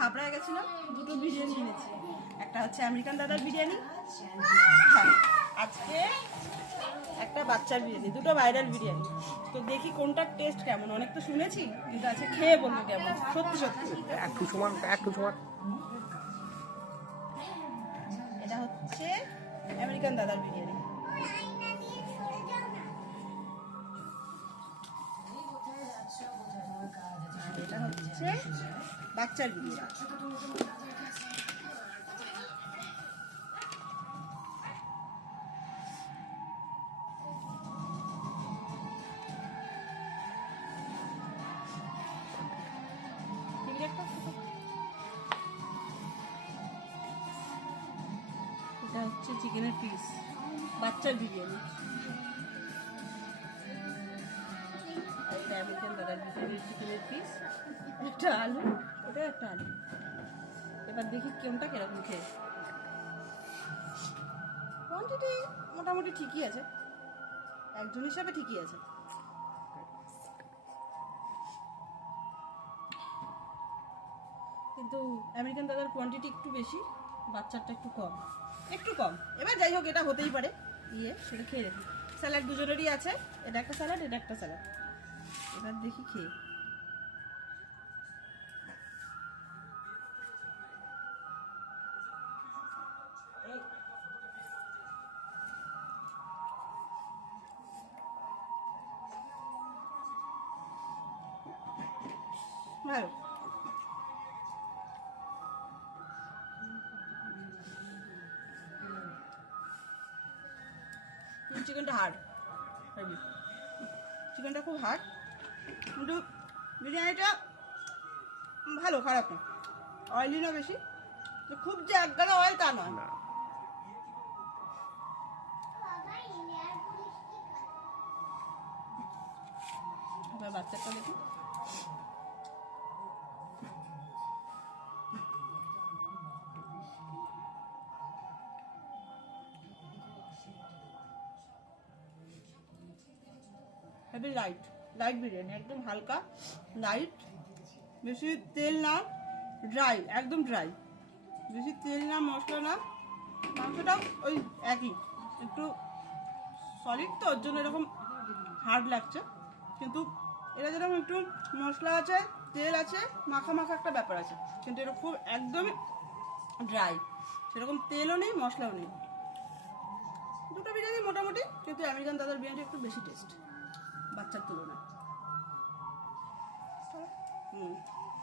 হাবড়ায় গেছিলাম, দুটো বিরিয়ানি এনেছি। একটা হচ্ছে আমেরিকান দাদার বিরিয়ানি, হ্যাঁ, আজকে একটা বাচ্চার বিরিয়ানি, দুটো ভাইরাল বিরিয়ানি। তো দেখি কোনটার টেস্ট কেমন। অনেক তো শুনেছি, কিন্তু আছে খেয়ে বলবো কেমন। সত্যি সত্যি একটু সমান। এটা হচ্ছে আমেরিকান দাদার বিরিয়ানি। এটা হচ্ছে বাচ্চার বিরিয়ানি। এটা হচ্ছে চিকেনের পিস, বাচ্চার বিরিয়ানি। এটা আমেরিকান দাদার বিরিয়ানির চিকেনের পিস, একটা আলু, ওটা একটা আলু। এবার দেখি কোনটা কিরকম খেয়ে। কোয়ান্টিটি মোটামুটি ঠিকই আছে, একজন হিসাবে ঠিকই আছে। কিন্তু আমেরিকান দাদার কোয়ান্টিটি একটু বেশি, বাচ্চারটা একটু কম, একটু কম। এবার যাই হোক, এটা হতেই পারে। সেটা খেয়ে দেখি। স্যালাড দুজনেরই আছে, এটা একটা স্যালাড, এটা একটা স্যালাড। এবার দেখি খেয়ে। ভালো। চিকেনটা হার্ড, চিকেনটা খুব হার্ড, কিন্তু বিরিয়ানিটা ভালো, খারাপ না। অয়েলি না বেশি, তো খুব যে একগালা অয়েল তা নয়। এবার বাচ্চাটা দেখি। হেভি লাইট, লাইট বিরিয়ানি, একদম হালকা লাইট, বেশি তেল না, ড্রাই, একদম ড্রাই, বেশি তেল না, মশলা না। মাংসটাও ওই একই, একটু সলিড, তো ওর জন্য এরকম হার্ড লাগছে। কিন্তু এটা যেরকম একটু মশলা আছে, তেল আছে, মাখা মাখা একটা ব্যাপার আছে, কিন্তু এটা খুব একদমই ড্রাই, সেরকম তেলও নেই, মশলাও নেই। দুটো বিরিয়ানি মোটামুটি, কিন্তু আমেরিকান দাদার বিরিয়ানিটা একটু বেশি টেস্ট বাচ্চার তুলনায়।